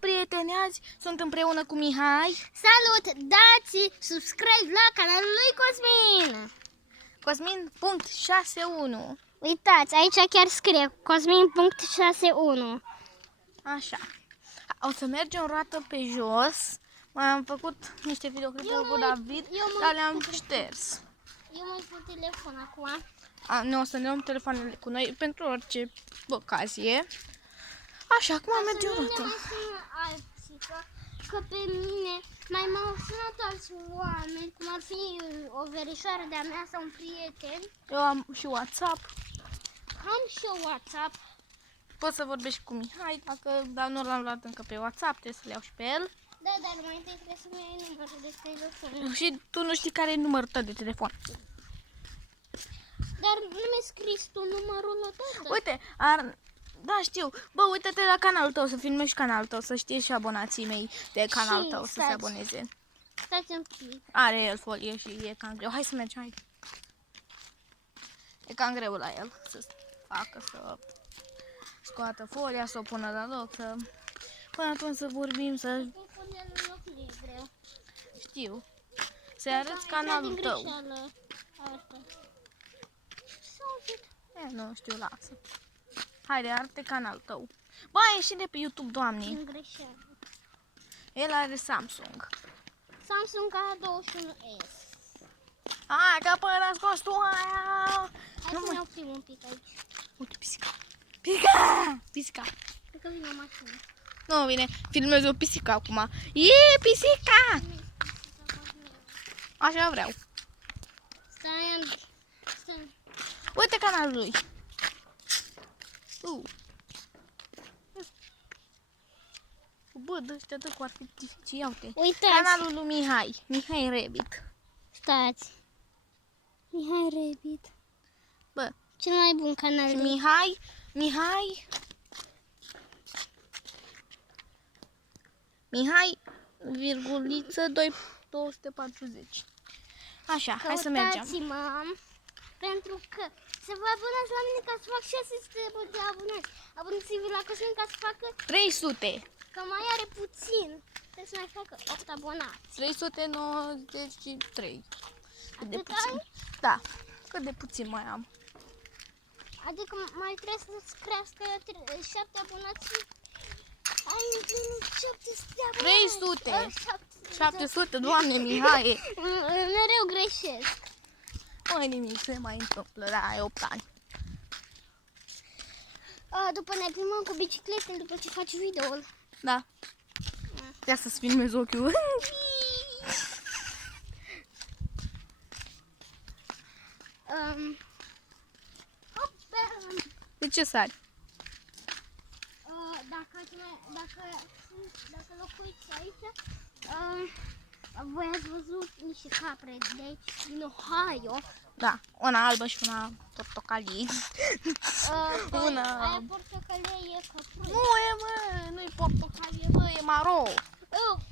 prieteni, azi sunt împreună cu Mihai. Salut! Dați subscribe la canalul lui Cosmin! Cosmin.61. Uitați, aici chiar scrie Cosmin.61. Așa. O să mergem o roată pe jos. Mai am făcut niște videoclipuri cu David, dar le-am șters. Eu mă uit pe telefon acum. Noi o să ne luăm telefoanele cu noi pentru orice ocazie. Așa, acum mergem o roată. Mai sună alții, că pe mine mai m-au sunat alți oameni, cum ar fi o verișoară de-a mea sau un prieten. Eu am și WhatsApp. Am și eu WhatsApp. Poți să vorbești cu Mihai, dar nu l-am luat încă pe WhatsApp, trebuie să le iau și pe el. Da, dar mai întâi trebuie să-mi iei numărul de telefon. Și tu nu știi care e numărul tău de telefon. Dar nu mi-ai scris tu numărul odată. Uite, da, știu. Bă, uite-te la canalul tău, să filmezi canalul tău, să știe și abonații mei de canalul Și tău să se stați. aboneze. Stați un pic. Are el folie și e cam greu. Hai să mergem, hai. E cam greu la el să facă, să scoată folia, să o pună la loc, să... Până atunci să vorbim, să... Telefonul în loc nu e greu. Știu. Să-i arăți canalul tău. Nu știu, lasă. Haide, arată canalul tău. Bă, a ieșit de pe YouTube, doamne. În greșeală. El are Samsung. Samsung A21s. Hai, că până a scos tu aia. Hai să ne oprim un pic aici. Uite, pisica. Pisica! Pisica. Cred că vine o mașină. Nu, vine. Filmez o pisică acum. E pisica! Așa vreau. Stai. Uite canalul lui. Bă, dă-ăștia dă cu artificii, ia uite. Uitați. Canalul lui Mihai. Mihai Rabbit. Stați. Mihai Rabbit. Bă. Cel mai bun canal. Și Mihai, virguliță, 240. Așa, hai să mergem. Căutați-mă, pentru că să vă abonați la mine ca să fac 600 de abonați. Abonați-vă la Cosmin ca să facă, 300. că mai are puțin. Trebuie să mai facă 8 abonați. 393. Cât de Atât puțin. ai? Da, cât de puțin mai am. Adică mai trebuie să-ți crească 7 abonați. Ai împlinit 700 de abonați. 300. 700, doamne Mihai. Mereu greșesc. Mai nimic se mai întâmplă, da, ai 8 ani. După ne plimbăm cu biciclete după ce faci video-ul. Da. Ia să-ți filmez ochiul. De ce sari? Dacă locuiți aici, voi ați văzut niște capre de aici, din Ohio. Da, una albă și una portocalie. Aia portocalie e căprui. Nu e, mă, nu e portocalie, bă, e maro.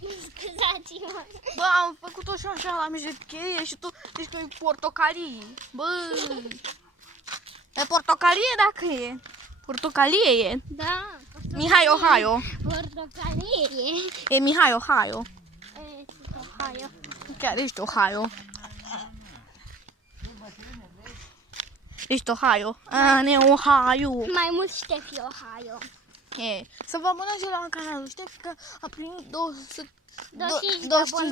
Scuzați-mă. Bă, am făcut-o și așa la mijlocherie și tu zici că e portocalie. Bă, e portocalie dacă e. Portocalie e. Da. Mihai Ohio. Portocalie E Mihai Ohio. e. Ohio. Chiar ești Ohio. Ești Ohio. Ne Ohio. Mai mult Ștefi Ohio. E. Să vă abonați la canalul. Știi că a primit 25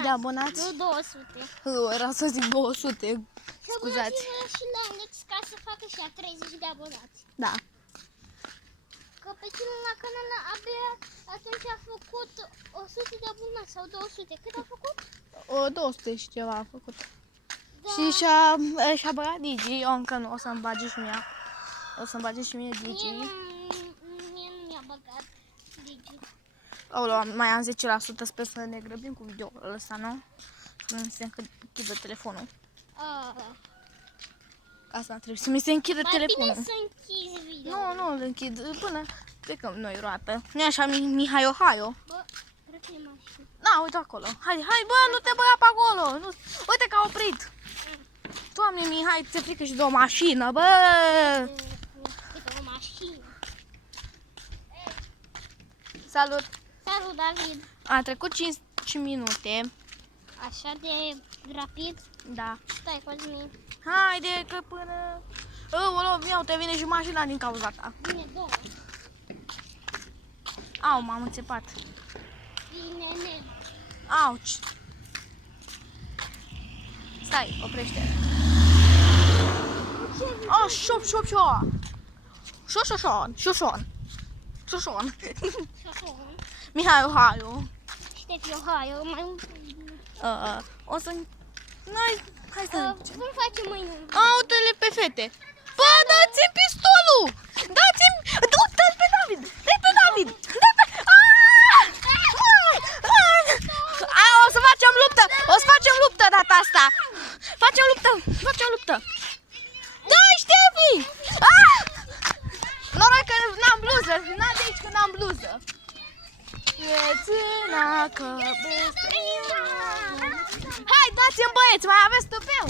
de abonați. Nu 200. Era să zic 200. Scuzați. Și la Alex ca să facă și a 30 de abonați. Da. Că pe celălalt canal abia atunci a făcut 100 de abonați sau 200. Cât a făcut? 200 și ceva a făcut. Da. Și și-a băgat Digi. Eu încă nu, o să-mi bage și mie. O să-mi bage și mie Digi. Mie nu mi-a băgat Digi. Aoleu, mai am 10%, sper să ne grăbim cu video-ul ăsta, nu? Să nu mi se închidă telefonul. Asta trebuie să mi se închidă telefonul. Mai bine să închizi video. Nu îl închid până plecăm noi roată. Nu-i așa, Mihai Ohio? Bă, cred că e mașină. Da, uite acolo. Hai, bă, nu te băga pe acolo. Nu. Uite că a oprit. Doamne, Mihai, ți-e frică și de o mașină, bă. Cred că o mașină. Salut. Salut, David. A trecut 5 minute. Așa de rapid. Da. Stai, Cosmin. Haide că până... Iau, te vine și mașina din cauza ta. Bine, 2. Au, m-am înțepat. Bine, Auci. Stai, oprește. Oh, șop. Șoșon. Șoșon. Mihai Ohio. Ștef Ohio, mai mult. O să... Noi... Hai să... Cum facem mâine? Aute-le pe fete. Bă, dați-mi pistolul! Dați-mi... Dă-l pe David! Dă-i pe David! Dă-i pe... O să facem luptă! O să facem luptă data asta! Facem luptă! Dă-i, Ștefi! Noroc că n-am bluză! N-am de aici că n-am bluză! Hai, dați-mi băieți! Mai aveți tupeu!